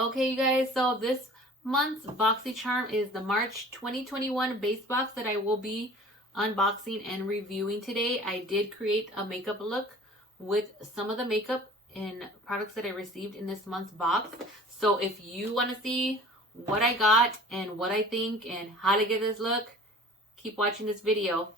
Okay, you guys, so this month's BoxyCharm is the March 2021 base box that I will be unboxing and reviewing today. I did create a makeup look with some of the makeup and products that I received in this month's box. So if you want to see what I got and what I think and how to get this look, keep watching this video.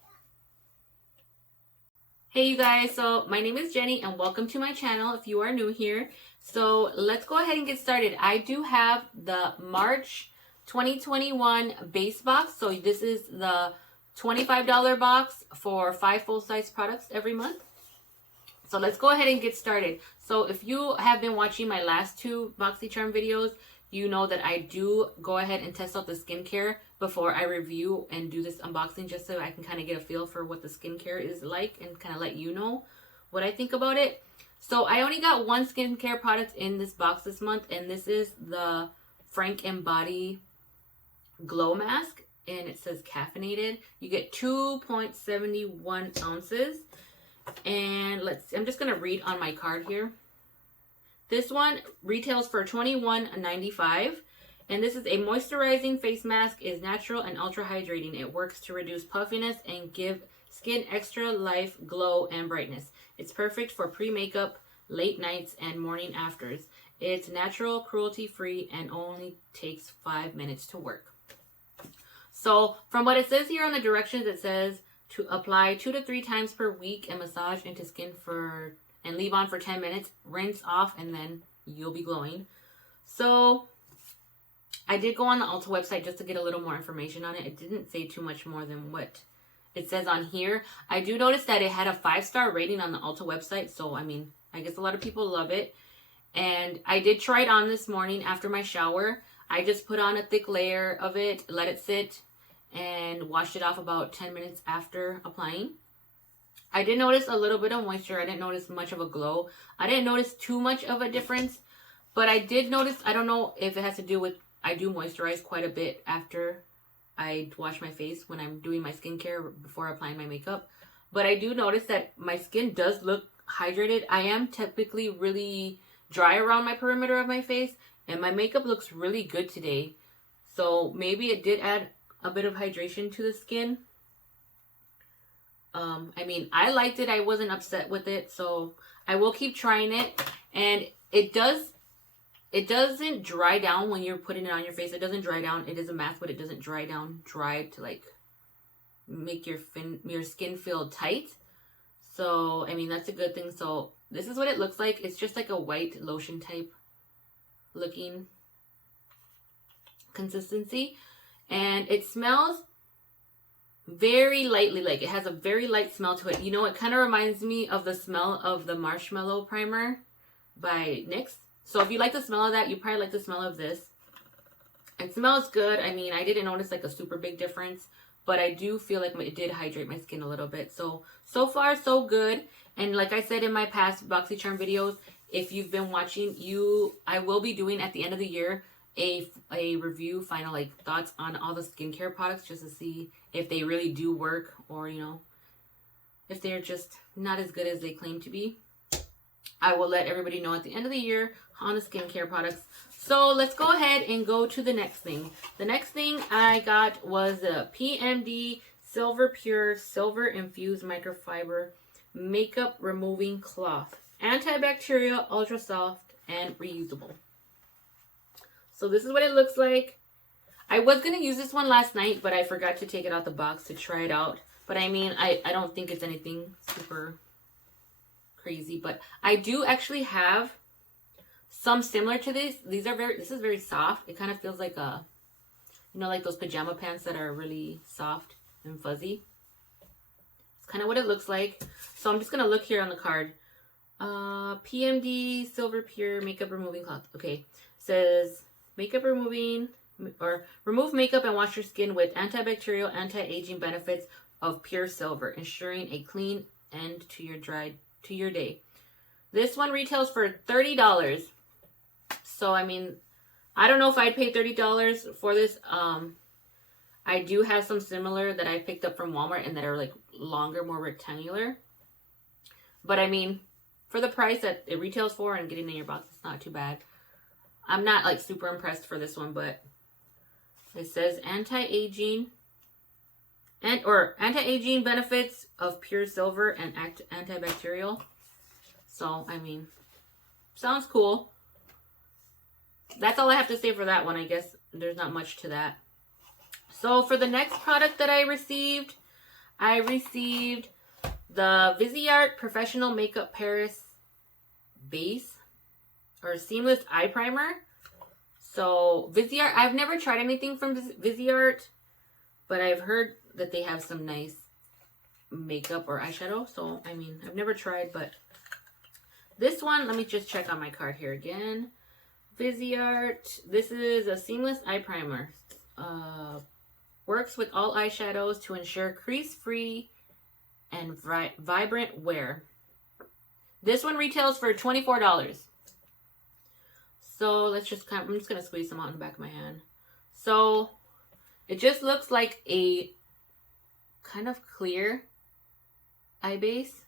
Hey you guys, so my name is Jenny and welcome to my channel if you are new here. So let's go ahead and get started. I do have the March 2021 base box. So this is the $25 box for 5 full-size products every month. So let's go ahead and get started. So if you have been watching my last 2 BoxyCharm videos, you know that I do go ahead and test out the skincare before I review and do this unboxing, just so I can kind of get a feel for what the skincare is like and kind of let you know what I think about it. So I only got 1 skincare product in this box this month, and this is the Frank and Body Glow Mask, and it says caffeinated. You get 2.71 ounces, and I'm just gonna read on my card here. This one retails for $21.95, and this is a moisturizing face mask. Is natural and ultra hydrating. It works to reduce puffiness and give skin extra life, glow, and brightness. It's perfect for pre-makeup, late nights, and morning afters. It's natural, cruelty-free, and only takes 5 minutes to work. So from what it says here on the directions, it says to apply 2 to 3 times per week and massage into skin and leave on for 10 minutes, rinse off, and then you'll be glowing. So I did go on the Ulta website just to get a little more information on it. It didn't say too much more than what it says on here. I do notice that it had a 5-star rating on the Ulta website. So, I mean, I guess a lot of people love it. And I did try it on this morning after my shower. I just put on a thick layer of it, let it sit, and washed it off about 10 minutes after applying. I did notice a little bit of moisture. I didn't notice much of a glow. I didn't notice too much of a difference, but I did notice, I don't know if it has to do with, I do moisturize quite a bit after I wash my face when I'm doing my skincare before applying my makeup. But I do notice that my skin does look hydrated. I am typically really dry around my perimeter of my face, and my makeup looks really good today. So maybe it did add a bit of hydration to the skin. I mean, I liked it. I wasn't upset with it, so I will keep trying it. And it doesn't dry down when you're putting it on your face. It doesn't dry down. It is a mask, but it doesn't dry to like make your skin feel tight. So, I mean, that's a good thing. So this is what it looks like. It's just like a white lotion type looking consistency, and it smells very lightly, like it has a very light smell to it. You know, it kind of reminds me of the smell of the Marshmallow Primer by NYX. So if you like the smell of that, you probably like the smell of this. It smells good. I mean, I didn't notice like a super big difference, but I do feel like it did hydrate my skin a little bit. So far, so good. And like I said in my past BoxyCharm videos, if you've been watching, I will be doing at the end of the year a review, final like thoughts on all the skincare products, just to see if they really do work, or you know, if they're just not as good as they claim to be. I will let everybody know at the end of the year on the skincare products. So let's go ahead and go to the next thing. The next thing I got was a PMD Silver Pure Silver Infused Microfiber Makeup Removing Cloth. Antibacterial, ultra soft, and reusable. So this is what it looks like. I was going to use this one last night, but I forgot to take it out the box to try it out. But I mean, I don't think it's anything super crazy. But I do actually have some similar to this. This is very soft. It kind of feels like you know, like those pajama pants that are really soft and fuzzy. It's kind of what it looks like. So I'm just going to look here on the card. PMD Silver Pure Makeup Removing Cloth. Okay. It says makeup removing, or remove makeup and wash your skin with antibacterial, anti-aging benefits of pure silver, ensuring a clean end to your day. This one retails for $30. So I mean, I don't know if I'd pay $30 for this. I do have some similar that I picked up from Walmart and that are like longer, more rectangular. But I mean, for the price that it retails for and getting in your box, it's not too bad. I'm not like super impressed for this one, but it says anti-aging or anti-aging benefits of pure silver and antibacterial. So, I mean, sounds cool. That's all I have to say for that one. I guess there's not much to that. So for the next product that I received the Viseart Professional Makeup Paris Base or Seamless Eye Primer. So Viseart, I've never tried anything from Viseart, but I've heard that they have some nice makeup or eyeshadow. So, I mean, I've never tried, but this one, let me just check on my card here again. Viseart, this is a Seamless Eye Primer. Works with all eyeshadows to ensure crease-free and vibrant wear. This one retails for $24. So let's just I'm just gonna squeeze some out in the back of my hand. So it just looks like a kind of clear eye base.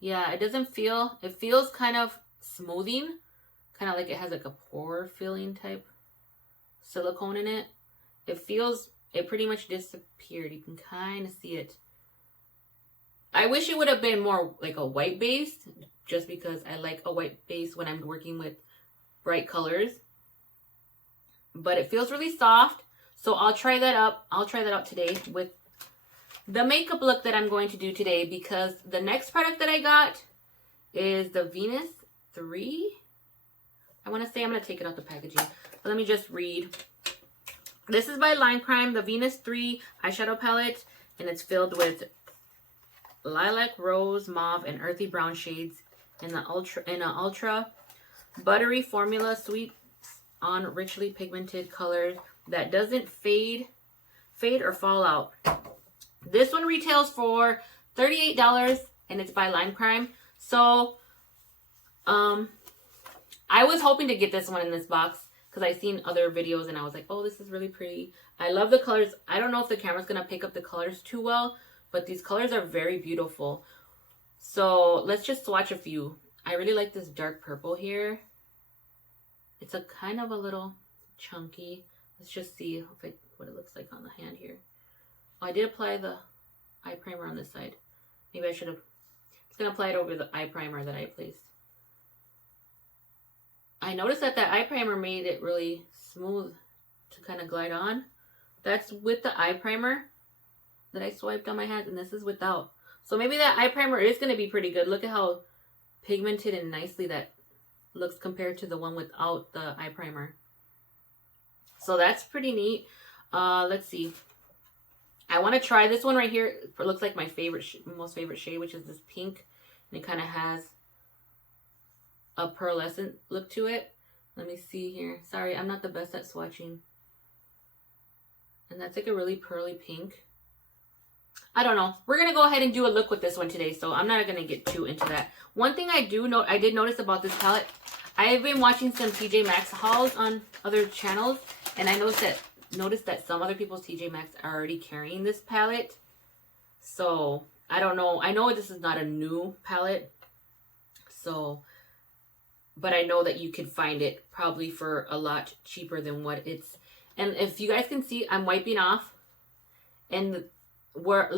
Yeah, it doesn't feel, it feels kind of smoothing, kind of like it has like a pore filling type silicone in it. It feels, it pretty much disappeared. You can kind of see it. I wish it would have been more like a white base, just because I like a white base when I'm working with bright colors. But it feels really soft, so I'll try that out. I'll try that out today with the makeup look that I'm going to do today, because the next product that I got is the Venus 3. I want to say, I'm going to take it out the packaging, but let me just read. This is by Line Crime, the Venus 3 eyeshadow palette, and it's filled with lilac, rose, mauve, and earthy brown shades in an ultra buttery formula, sweet on richly pigmented colors that doesn't fade or fall out. This one retails for $38, and it's by Line Crime. So, I was hoping to get this one in this box because I seen other videos and I was like, oh, this is really pretty. I love the colors. I don't know if the camera's gonna pick up the colors too well, but these colors are very beautiful. So let's just swatch a few. I really like this dark purple here. It's a kind of a little chunky. Let's just see what it looks like on the hand here. Oh, I did apply the eye primer on this side. Maybe I should have. It's gonna apply it over the eye primer that I placed. I noticed that eye primer made it really smooth to kind of glide on. That's with the eye primer that I swiped on my hands, and this is without. So maybe that eye primer is going to be pretty good. Look at how pigmented and nicely that looks compared to the one without the eye primer. So that's pretty neat. Let's see. I want to try this one right here. It looks like my most favorite shade, which is this pink. And it kind of has a pearlescent look to it. Let me see here. Sorry, I'm not the best at swatching. And that's like a really pearly pink. I don't know. We're going to go ahead and do a look with this one today, so I'm not going to get too into that. One thing I did notice about this palette, I have been watching some TJ Maxx hauls on other channels, and I noticed that some other people's TJ Maxx are already carrying this palette. So, I don't know. I know this is not a new palette, so, but I know that you can find it probably for a lot cheaper than what it's. And if you guys can see, I'm wiping off, and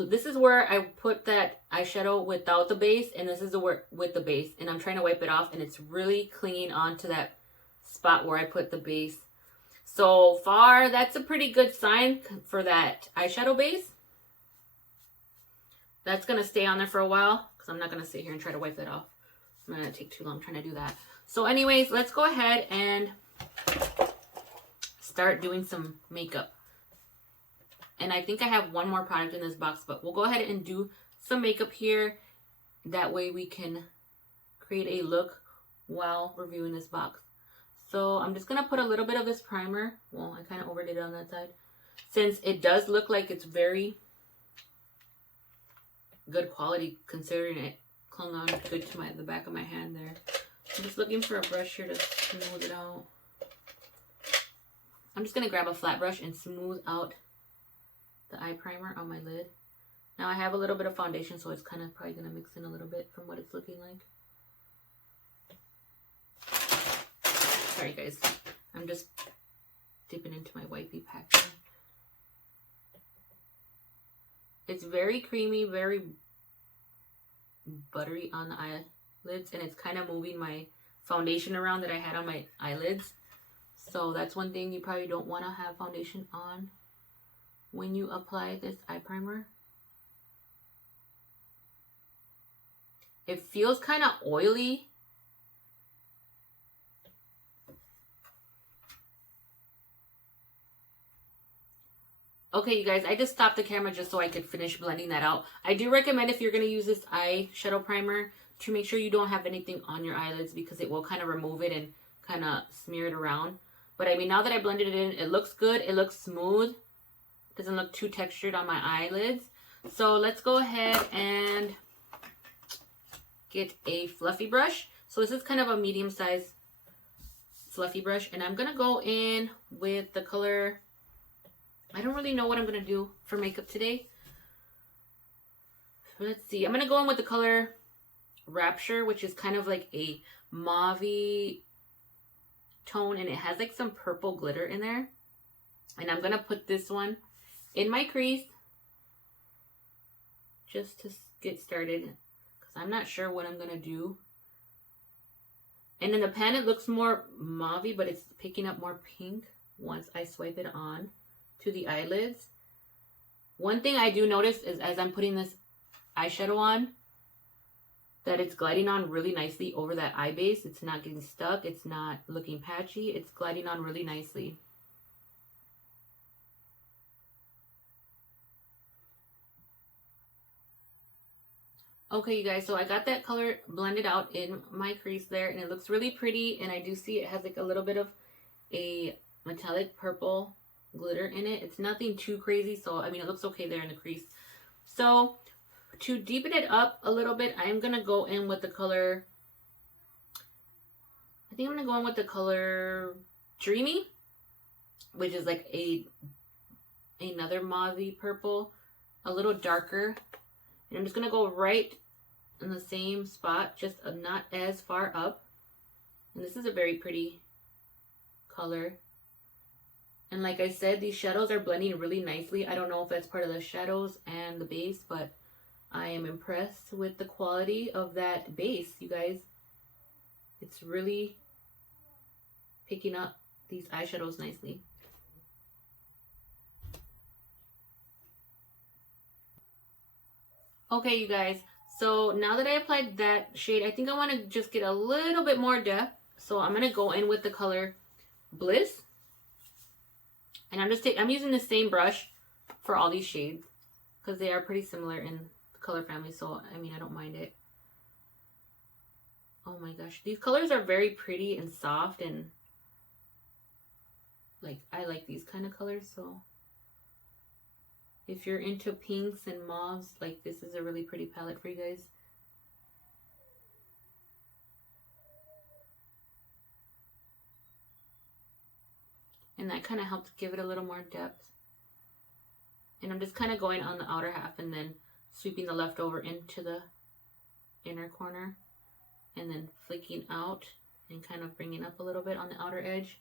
this is where I put that eyeshadow without the base, and this is with the base, and I'm trying to wipe it off, and it's really clinging onto that spot where I put the base. So far, that's a pretty good sign for that eyeshadow base. That's going to stay on there for a while, because I'm not going to sit here and try to wipe that off. I'm going to take too long trying to do that. So anyways, let's go ahead and start doing some makeup. And I think I have one more product in this box, but we'll go ahead and do some makeup here. That way we can create a look while reviewing this box. So I'm just going to put a little bit of this primer. Well, I kind of overdid it on that side. Since it does look like it's very good quality, considering it clung on good to the back of my hand there. I'm just looking for a brush here to smooth it out. I'm just going to grab a flat brush and smooth out the eye primer on my lid. Now I have a little bit of foundation, so it's kind of probably going to mix in a little bit from what it's looking like. Sorry guys, I'm just dipping into my wipey pack here. It's very creamy, very buttery on the eyelids, and it's kind of moving my foundation around that I had on my eyelids. So that's one thing, you probably don't want to have foundation on when you apply this eye primer. It feels kind of oily. Okay, you guys, I just stopped the camera just so I could finish blending that out. I do recommend, if you're going to use this eyeshadow primer, to make sure you don't have anything on your eyelids, because it will kind of remove it and kind of smear it around. But I mean, now that I blended it in, it looks good. It looks smooth. It doesn't look too textured on my eyelids. So let's go ahead and get a fluffy brush. So this is kind of a medium-sized fluffy brush, and I'm going to go in with the color... I don't really know what I'm going to do for makeup today. So let's see. I'm going to go in with the color Rapture, which is kind of like a mauve-y tone, and it has like some purple glitter in there. And I'm going to put this one in my crease just to get started, because I'm not sure what I'm going to do. And in the pan, it looks more mauve-y, but it's picking up more pink once I swipe it on to the eyelids. One thing I do notice is, as I'm putting this eyeshadow on, that it's gliding on really nicely over that eye base. It's not getting stuck. It's not looking patchy. It's gliding on really nicely. Okay, you guys, so I got that color blended out in my crease there, and it looks really pretty. And I do see it has like a little bit of a metallic purple glitter in it. It's nothing too crazy, so I mean, it looks okay there in the crease. So to deepen it up a little bit, I'm gonna go in with the color, I think I'm gonna go in with the color Dreamy, which is like another mauve purple, a little darker. And I'm just gonna go right in the same spot, just not as far up. And this is a very pretty color. And like I said, these shadows are blending really nicely. I don't know if that's part of the shadows and the base, but I am impressed with the quality of that base, you guys. It's really picking up these eyeshadows nicely. Okay, you guys. So now that I applied that shade, I think I want to just get a little bit more depth. So I'm going to go in with the color Bliss. And I'm using the same brush for all these shades, because they are pretty similar in the color family. So, I mean, I don't mind it. Oh my gosh. These colors are very pretty and soft, and like, I like these kind of colors. So if you're into pinks and mauves, like, this is a really pretty palette for you guys. And that kind of helps give it a little more depth. And I'm just kind of going on the outer half and then sweeping the leftover into the inner corner. And then flicking out and kind of bringing up a little bit on the outer edge.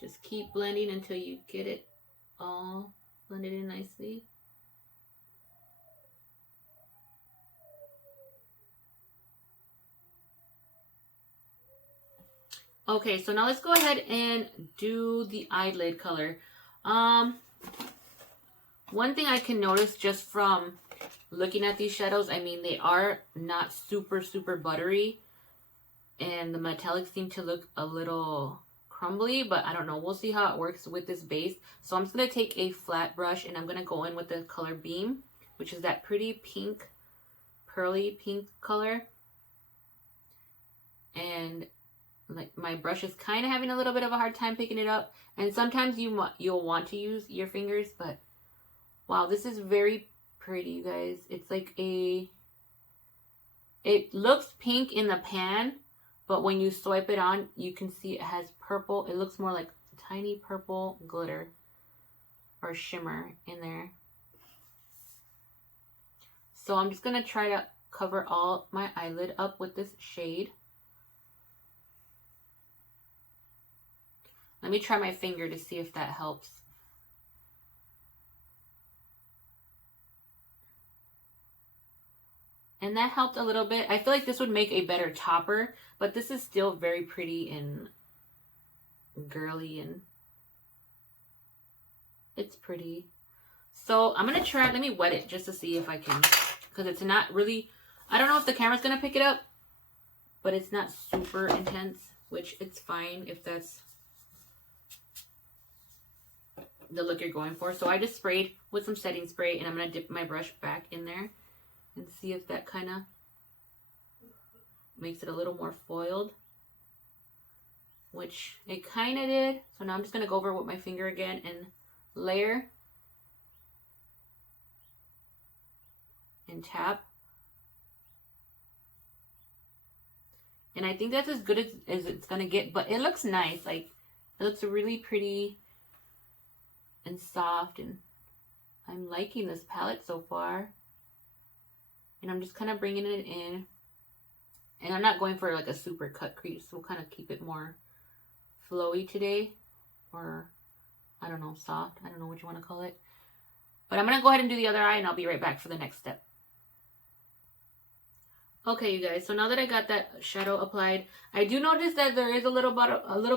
Just keep blending until you get it all blended in nicely. Okay, so now let's go ahead and do the eyelid color. One thing I can notice just from looking at these shadows, I mean, they are not super, super buttery. And the metallics seem to look a little crumbly, but I don't know. We'll see how it works with this base. So I'm just going to take a flat brush and I'm going to go in with the color Beam, which is that pretty pink, pearly pink color. And like, my brush is kind of having a little bit of a hard time picking it up, and sometimes you'll want to use your fingers, but wow, this is very pretty, you guys. It's like it looks pink in the pan, but when you swipe it on, you can see it has purple. It looks more like tiny purple glitter or shimmer in there. So I'm just gonna try to cover all my eyelid up with this shade. Let me try my finger to see if that helps. And that helped a little bit. I feel like this would make a better topper, but this is still very pretty and girly, and it's pretty. So I'm gonna try, let me wet it just to see if I can, because it's not really, I don't know if the camera's gonna pick it up, but it's not super intense, which it's fine if that's the look you're going for. So I just sprayed with some setting spray, and I'm gonna dip my brush back in there and see if that kind of makes it a little more foiled, which it kind of did. So now I'm just going to go over with my finger again and layer and tap. And I think that's as good as it's going to get, but it looks nice. Like, it looks really pretty and soft, and I'm liking this palette so far. And I'm just kind of bringing it in. And I'm not going for like a super cut crease. We'll kind of keep it more flowy today. Or, I don't know, soft. I don't know what you want to call it. But I'm going to go ahead and do the other eye, and I'll be right back for the next step. Okay, you guys. So now that I got that shadow applied, I do notice that there is a little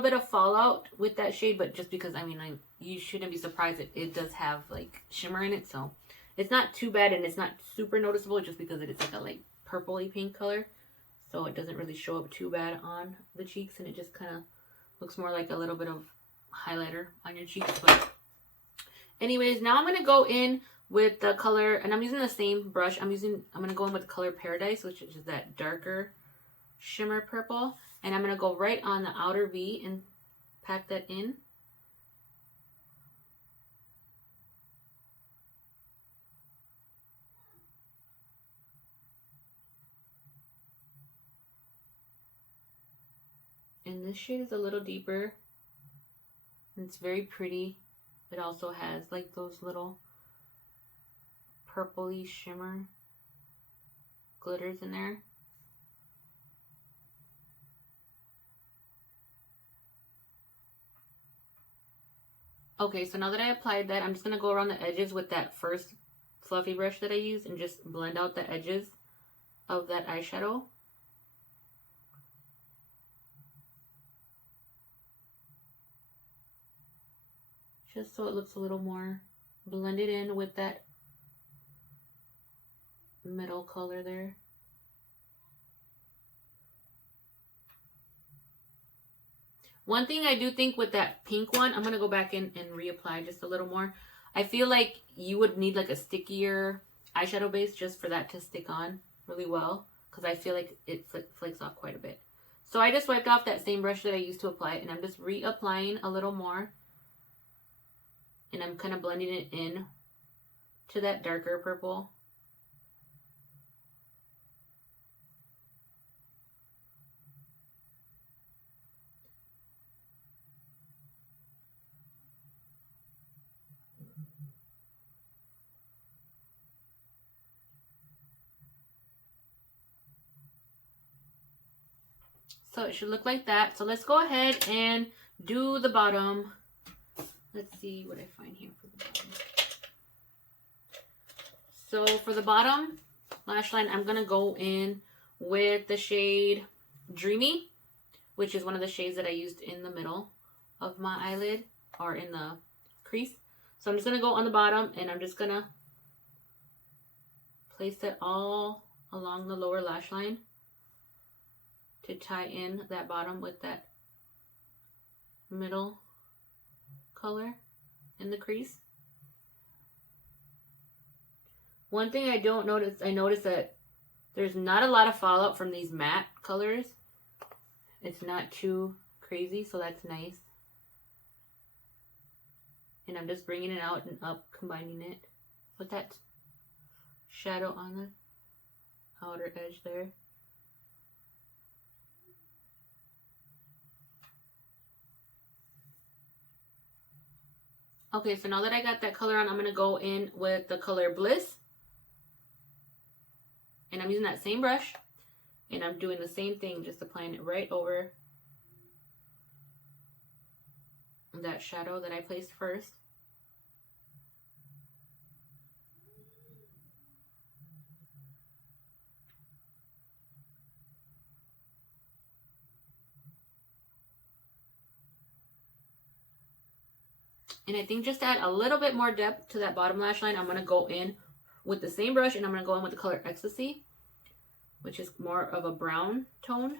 bit of fallout with that shade. But just because, I mean, you shouldn't be surprised. It does have like shimmer in it. So it's not too bad, and it's not super noticeable just because it's like a like purpley pink color. So it doesn't really show up too bad on the cheeks, and it just kind of looks more like a little bit of highlighter on your cheeks. But anyways, now I'm going to go in with the color, and I'm using the same brush. I'm going to go in with the color Paradise, which is that darker shimmer purple. And I'm going to go right on the outer V and pack that in. And this shade is a little deeper. And it's very pretty. It also has like those little purpley shimmer glitters in there. Okay, so now that I applied that, I'm just going to go around the edges with that first fluffy brush that I used and just blend out the edges of that eyeshadow. Just so it looks a little more blended in with that middle color there. One thing I do think with that pink one, I'm going to go back in and reapply just a little more. I feel like you would need like a stickier eyeshadow base just for that to stick on really well, because I feel like it flakes off quite a bit. So I just wiped off that same brush that I used to apply it, and I'm just reapplying a little more. And I'm kind of blending it in to that darker purple. So it should look like that. So let's go ahead and do the bottom. Let's see what I find here for the bottom. So for the bottom lash line, I'm going to go in with the shade Dreamy, which is one of the shades that I used in the middle of my eyelid, or in the crease. So I'm just going to go on the bottom, and I'm just going to place that all along the lower lash line to tie in that bottom with that middle color in the crease. One thing I noticed that there's not a lot of fallout from these matte colors. It's not too crazy, so that's nice. And I'm just bringing it out and up, combining it with that shadow on the outer edge there. Okay, so now that I got that color on, I'm going to go in with the color Bliss. And I'm using that same brush, and I'm doing the same thing, just applying it right over that shadow that I placed first. And I think just to add a little bit more depth to that bottom lash line, I'm going to go in with the same brush, and I'm going to go in with the color Ecstasy, which is more of a brown tone.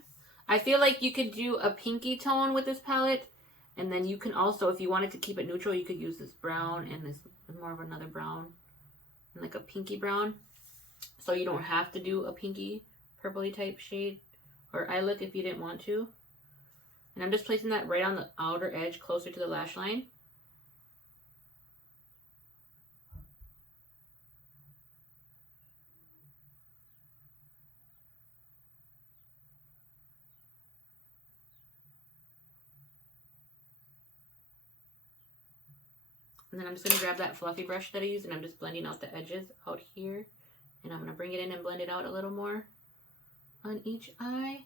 I feel like you could do a pinky tone with this palette, and then you can also, if you wanted to keep it neutral, you could use this brown and this more of another brown, like a pinky brown. So you don't have to do a pinky purpley type shade or eye look if you didn't want to. And I'm just placing that right on the outer edge closer to the lash line. And then I'm just going to grab that fluffy brush that I used, and I'm just blending out the edges out here. And I'm going to bring it in and blend it out a little more on each eye.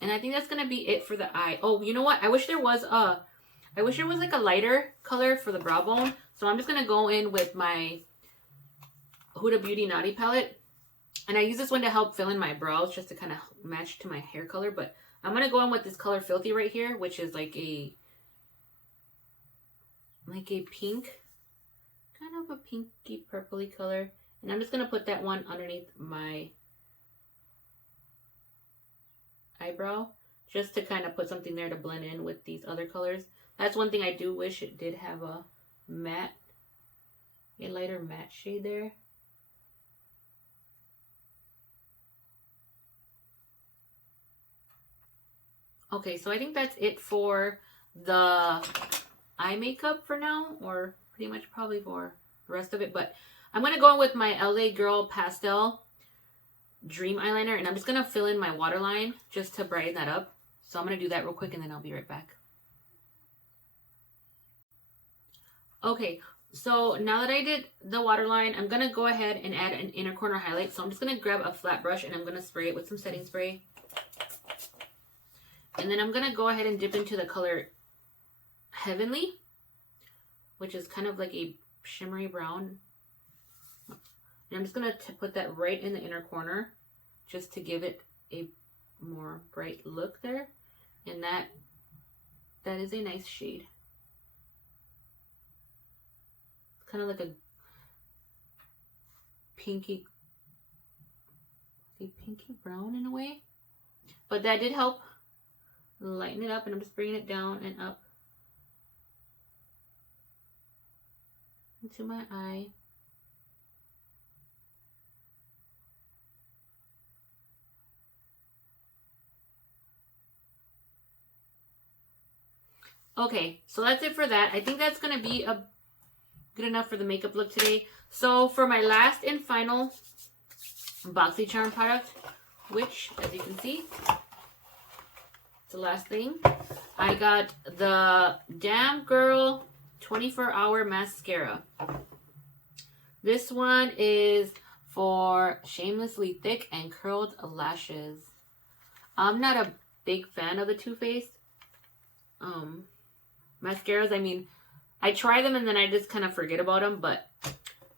And I think that's going to be it for the eye. Oh, you know what? I wish there was like a lighter color for the brow bone. So I'm just going to go in with my Huda Beauty Naughty palette. And I use this one to help fill in my brows, just to kind of match to my hair color. But I'm going to go in with this color Filthy right here, which is like a pink, kind of a pinky purpley color. And I'm just going to put that one underneath my eyebrow, just to kind of put something there to blend in with these other colors. That's one thing I do wish it did have a lighter matte shade there. Okay, so I think that's it for the eye makeup for now, or pretty much probably for the rest of it. But I'm going to go in with my LA Girl Pastel Dream Eyeliner, and I'm just going to fill in my waterline just to brighten that up. So I'm going to do that real quick, and then I'll be right back. Okay, so now that I did the waterline, I'm going to go ahead and add an inner corner highlight. So I'm just going to grab a flat brush, and I'm going to spray it with some setting spray. And then I'm going to go ahead and dip into the color Heavenly, which is kind of like a shimmery brown. And I'm just going to put that right in the inner corner, just to give it a more bright look there. And that is a nice shade. It's kind of like a pinky brown in a way. But that did help lighten it up, and I'm just bringing it down and up into my eye. Okay, so that's it for that. I think that's going to be good enough for the makeup look today. So for my last and final BOXYCHARM product, which, as you can see, it's the last thing, I got the Damn Girl 24-Hour Mascara. This one is for shamelessly thick and curled lashes. I'm not a big fan of the Too Faced mascaras. I mean, I try them and then I just kind of forget about them, but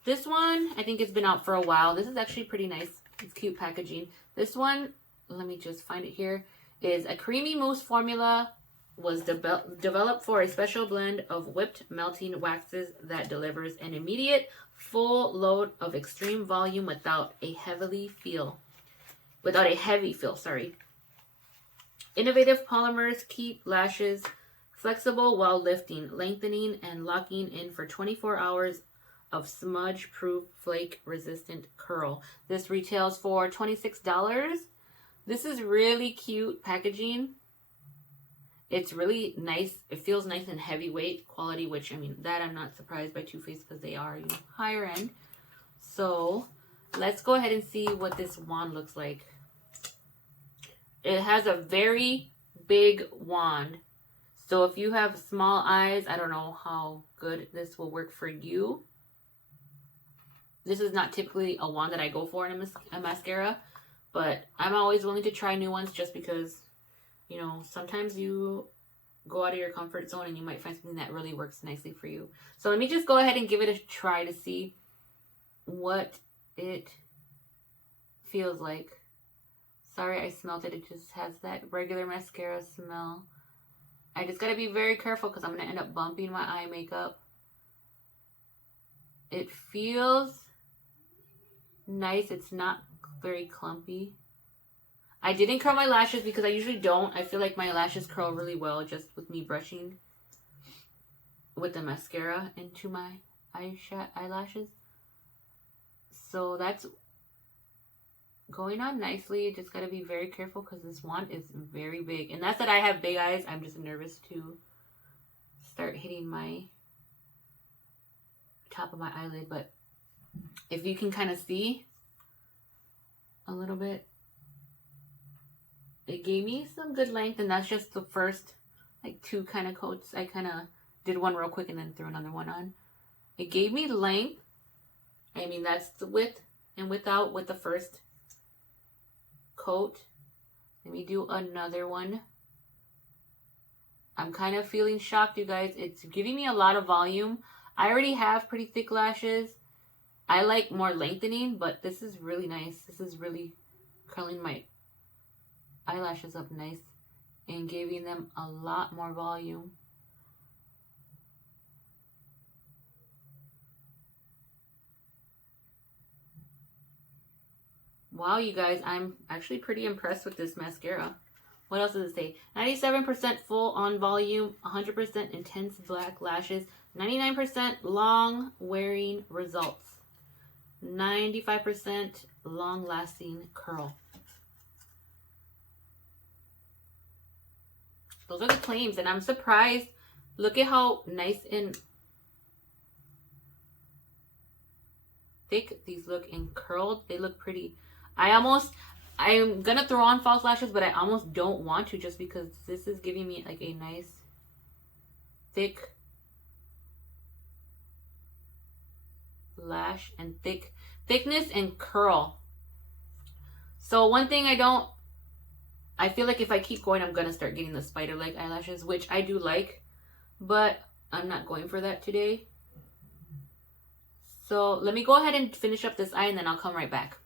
this one, I think it's been out for a while. This is actually pretty nice. It's cute packaging. This one, let me just find it here, is a creamy mousse formula, was developed for a special blend of whipped melting waxes that delivers an immediate full load of extreme volume without a heavy feel, sorry. Innovative polymers keep lashes flexible while lifting, lengthening, and locking in for 24 hours of smudge-proof, flake-resistant curl. This retails for $26. This is really cute packaging. It's really nice. It feels nice and heavyweight quality, which, I mean, that I'm not surprised by Too Faced because they are, you know, higher end. So let's go ahead and see what this wand looks like. It has a very big wand. So if you have small eyes, I don't know how good this will work for you. This is not typically a wand that I go for in a mascara, but I'm always willing to try new ones just because, you know, sometimes you go out of your comfort zone and you might find something that really works nicely for you. So let me just go ahead and give it a try to see what it feels like. Sorry, I smelled it. It just has that regular mascara smell. I just gotta be very careful because I'm gonna end up bumping my eye makeup. It feels nice. It's not very clumpy. I didn't curl my lashes because I usually don't. I feel like my lashes curl really well just with me brushing with the mascara into my eyelashes. So that's going on nicely. You just gotta be very careful because this wand is very big. And that's that I have big eyes. I'm just nervous to start hitting my top of my eyelid. But if you can kind of see a little bit, it gave me some good length. And that's just the first like 2 kind of coats. I kind of did one real quick and then threw another one on. It gave me length. I mean, that's the width and without with the first coat. Let me do another one. I'm kind of feeling shocked, you guys. It's giving me a lot of volume. I already have pretty thick lashes. I like more lengthening, but this is really nice. This is really curling my eyelashes up nice and giving them a lot more volume. Wow, you guys, I'm actually pretty impressed with this mascara. What else does it say? 97% full on volume, 100% intense black lashes, 99% long wearing results, 95% long lasting curl. Those are the claims, and I'm surprised. Look at how nice and thick these look and curled. They look pretty. I'm gonna throw on false lashes, but I almost don't want to just because this is giving me like a nice thick lash and thickness and curl. So one thing I feel like if I keep going, I'm gonna start getting the spider leg eyelashes, which I do like, but I'm not going for that today. So let me go ahead and finish up this eye and then I'll come right back.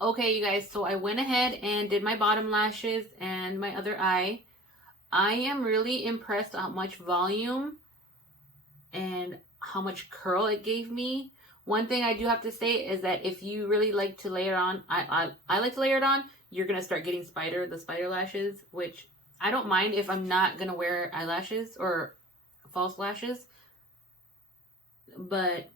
Okay, you guys, so I went ahead and did my bottom lashes and my other eye. I am really impressed at how much volume and how much curl it gave me. One thing I do have to say is that if you really like to layer on, I like to layer it on, you're going to start getting the spider lashes, which I don't mind if I'm not going to wear eyelashes or false lashes. But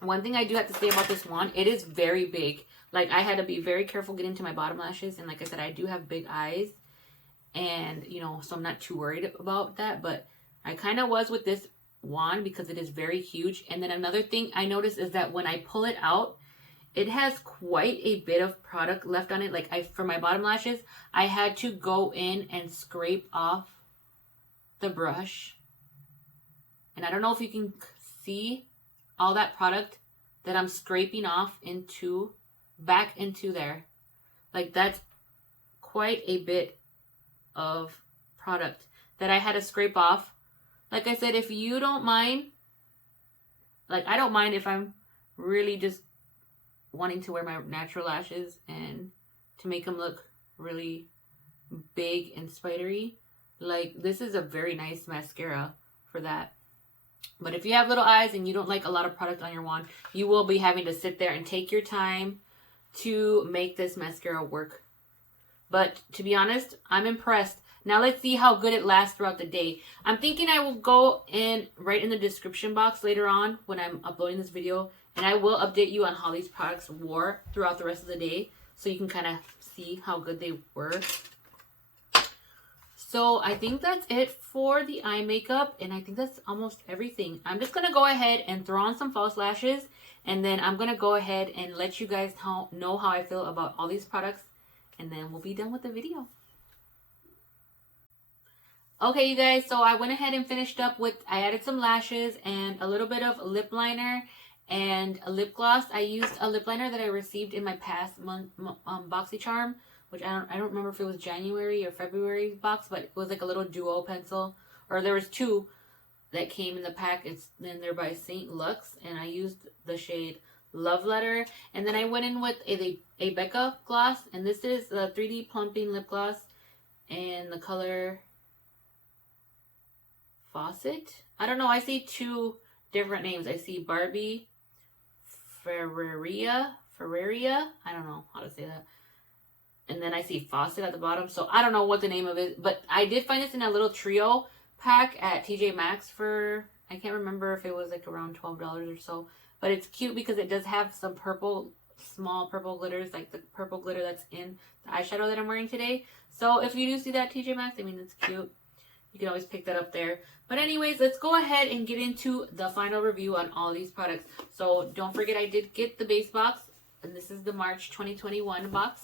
one thing I do have to say about this wand, it is very big. Like, I had to be very careful getting to my bottom lashes. And like I said, I do have big eyes. And, you know, so I'm not too worried about that. But I kind of was with this wand because it is very huge. And then another thing I noticed is that when I pull it out, it has quite a bit of product left on it. Like, for my bottom lashes, I had to go in and scrape off the brush. And I don't know if you can see all that product that I'm scraping off back into there. Like, that's quite a bit of product that I had to scrape off. Like I said, if you don't mind, like, I don't mind if I'm really just wanting to wear my natural lashes and to make them look really big and spidery. Like, this is a very nice mascara for that. But if you have little eyes and you don't like a lot of product on your wand, you will be having to sit there and take your time to make this mascara work. But to be honest, I'm impressed. Now let's see how good it lasts throughout the day. I'm thinking I will go in right in the description box later on when I'm uploading this video, and I will update you on how these products wore throughout the rest of the day so you can kind of see how good they were. So I think that's it for the eye makeup, and I think that's almost everything. I'm just going to go ahead and throw on some false lashes, and then I'm going to go ahead and let you guys know how I feel about all these products, and then we'll be done with the video. Okay, you guys, so I went ahead and finished up with, I added some lashes and a little bit of lip liner and a lip gloss. I used a lip liner that I received in my past month BoxyCharm, which I don't remember if it was January or February box, but it was like a little duo pencil, or there was two that came in the pack. It's then they're by St. Lux, and I used the shade Love Letter. And then I went in with a Becca gloss, and this is the 3D Plumping Lip Gloss, and the color Faucet. I don't know. I see two different names. I see Barbie Ferreria. I don't know how to say that. And then I see Faucet at the bottom. So I don't know what the name of it. But I did find this in a little trio pack at TJ Maxx for, I can't remember if it was like around $12 or so. But it's cute because it does have some purple, small purple glitters, like the purple glitter that's in the eyeshadow that I'm wearing today. So if you do see that TJ Maxx, I mean, it's cute. You can always pick that up there. But anyways, let's go ahead and get into the final review on all these products. So don't forget, I did get the base box, and this is the March 2021 box.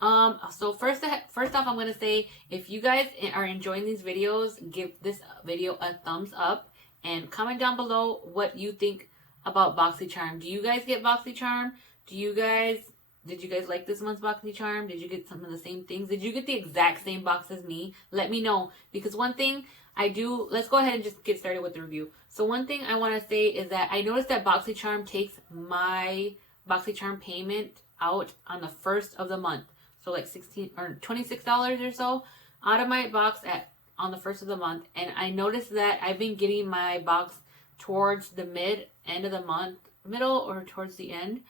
So first off, I'm going to say, if you guys are enjoying these videos, give this video a thumbs up and comment down below what you think about BoxyCharm. Do you guys get BoxyCharm? Did you guys like this month's BoxyCharm? Did you get some of the same things? Did you get the exact same box as me? Let me know. Because one thing I do, let's go ahead and just get started with the review. So one thing I want to say is that I noticed that BoxyCharm takes my BoxyCharm payment out on the first of the month. So like $16 or $26 or so out of my box on the first of the month. And I noticed that I've been getting my box towards the end of the month, middle or towards the end.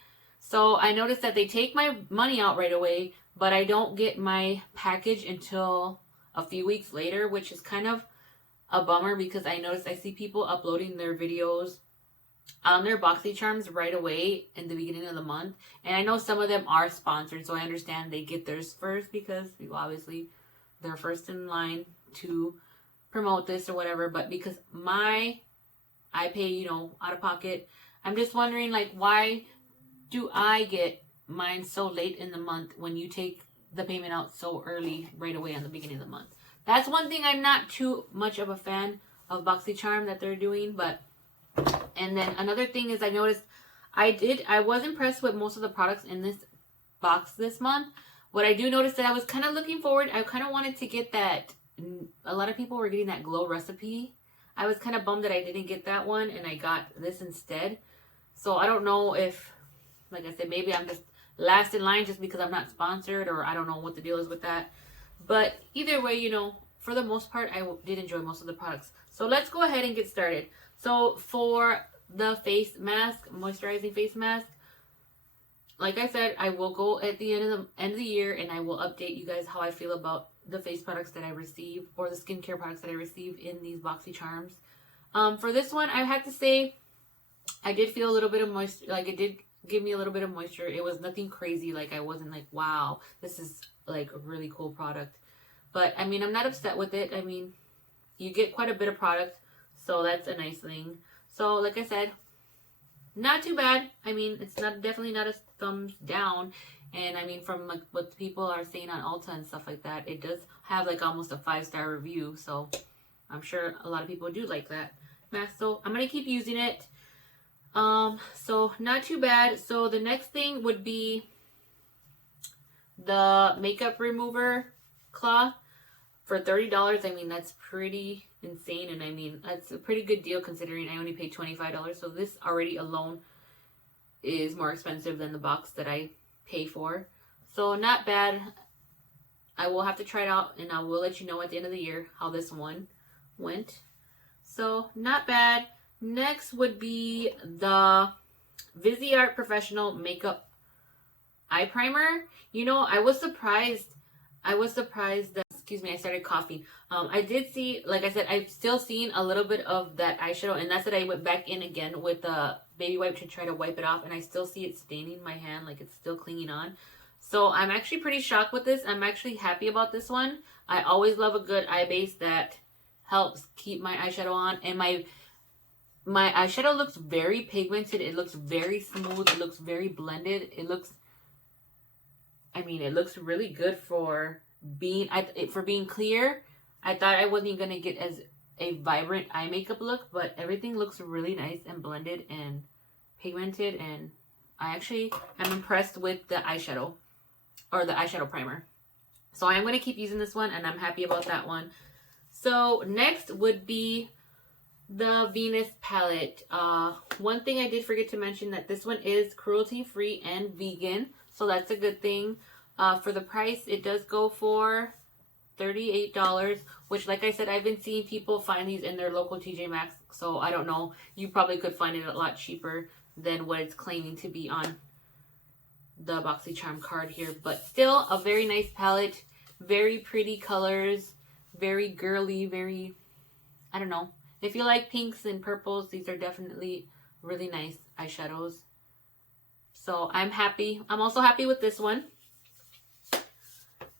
So I noticed that they take my money out right away, but I don't get my package until a few weeks later, which is kind of a bummer because I noticed I see people uploading their videos on their BoxyCharms right away in the beginning of the month. And I know some of them are sponsored, so I understand they get theirs first because obviously they're first in line to promote this or whatever. But because I pay, out of pocket, I'm just wondering, like, why do I get mine so late in the month when you take the payment out so early right away on the beginning of the month? That's one thing I'm not too much of a fan of BoxyCharm that they're doing. And then another thing is I noticed I was impressed with most of the products in this box this month. What I do notice that I was kind of looking forward, I kind of wanted to get that, a lot of people were getting that glow recipe. I was kind of bummed that I didn't get that one and I got this instead. So I don't know if, like I said, maybe I'm just last in line just because I'm not sponsored, or I don't know what the deal is with that. But either way, for the most part, I did enjoy most of the products. So let's go ahead and get started. So for the face mask, moisturizing face mask, like I said, I will go at the end of the year and I will update you guys how I feel about the face products that I receive, or the skincare products that I received in these BoxyCharms. For this one, I have to say, I did feel a little bit of moisture, like it did give me a little bit of moisture. It was nothing crazy. Like I wasn't like, wow, this is like a really cool product. But I mean, I'm not upset with it. I mean, you get quite a bit of product, so that's a nice thing. So like I said, not too bad. I mean, it's definitely not a thumbs down. And I mean, from like what people are saying on Ulta and stuff like that, it does have like almost a 5-star review. So I'm sure a lot of people do like that mask. So I'm gonna keep using it. So not too bad. So the next thing would be the makeup remover cloth for $30. I mean, that's pretty insane. And I mean, that's a pretty good deal considering I only paid $25. So this already alone is more expensive than the box that I pay for. So not bad. I will have to try it out and I will let you know at the end of the year how this one went. So not bad. Next would be the Viseart Professional Makeup Eye Primer. I was surprised that, excuse me, I started coughing. I did see, like I said, I've still seen a little bit of that eyeshadow, and that's that I went back in again with the baby wipe to try to wipe it off, and I still see it staining my hand, like it's still clinging on. So I'm actually pretty shocked with this. I'm actually happy about this one. I always love a good eye base that helps keep my eyeshadow on, and my eyeshadow looks very pigmented. It looks very smooth. It looks very blended. It looks really good for being clear. I thought I wasn't going to get as a vibrant eye makeup look, but everything looks really nice and blended and pigmented, and I actually am impressed with the eyeshadow, or the eyeshadow primer. So I'm going to keep using this one, and I'm happy about that one. So next would be the Venus palette. One thing I did forget to mention, that this one is cruelty free and vegan, so that's a good thing. For the price, it does go for $38, which, like I said, I've been seeing people find these in their local TJ Maxx, so I don't know. You probably could find it a lot cheaper than what it's claiming to be on the BOXYCHARM card here, but still a very nice palette, very pretty colors, very girly, very, I don't know. If you like pinks and purples, these are definitely really nice eyeshadows. So I'm happy. I'm also happy with this one.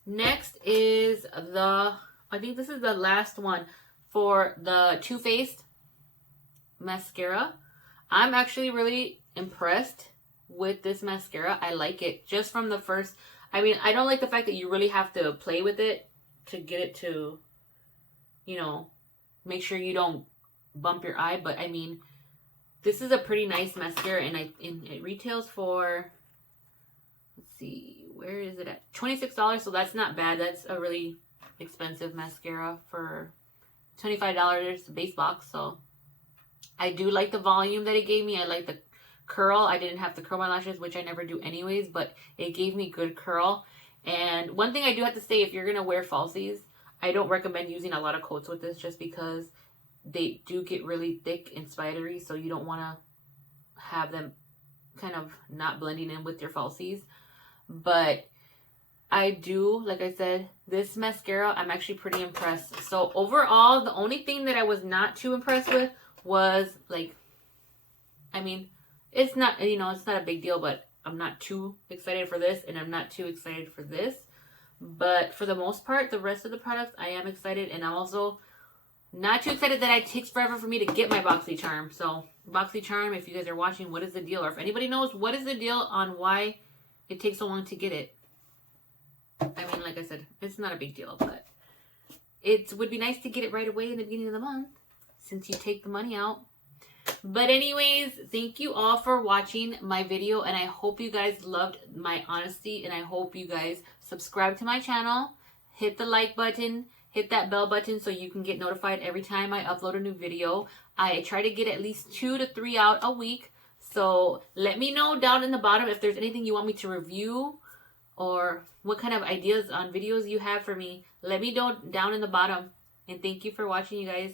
Next is the, I think this is the last one for the Too Faced mascara. I'm actually really impressed with this mascara. I like it just from the first. I mean, I don't like the fact that you really have to play with it to get it to, you know, make sure you don't bump your eye. But I mean, this is a pretty nice mascara, and it retails for, let's see, where is it at? $26, so that's not bad. That's a really expensive mascara for $25 base box. So I do like the volume that it gave me. I like the curl. I didn't have to curl my lashes, which I never do anyways, but it gave me good curl. And one thing I do have to say, if you're gonna wear falsies, I don't recommend using a lot of coats with this, just because they do get really thick and spidery, so you don't want to have them kind of not blending in with your falsies. But I do, like I said, this mascara, I'm actually pretty impressed. So overall, the only thing that I was not too impressed with was, like, I mean, it's not, you know, it's not a big deal, but I'm not too excited for this, and I'm not too excited for this. But for the most part, the rest of the products, I am excited, and I'm also not too excited that it takes forever for me to get my BOXYCHARM. So BOXYCHARM, if you guys are watching, what is the deal? Or if anybody knows what is the deal on why it takes so long to get it. I mean, like I said, it's not a big deal, but it would be nice to get it right away in the beginning of the month, since you take the money out. But anyways, thank you all for watching my video, and I hope you guys loved my honesty, and I hope you guys subscribe to my channel, hit the like button, hit that bell button so you can get notified every time I upload a new video. I try to get at least 2 to 3 out a week. So let me know down in the bottom if there's anything you want me to review, or what kind of ideas on videos you have for me. Let me know down in the bottom. And thank you for watching, you guys.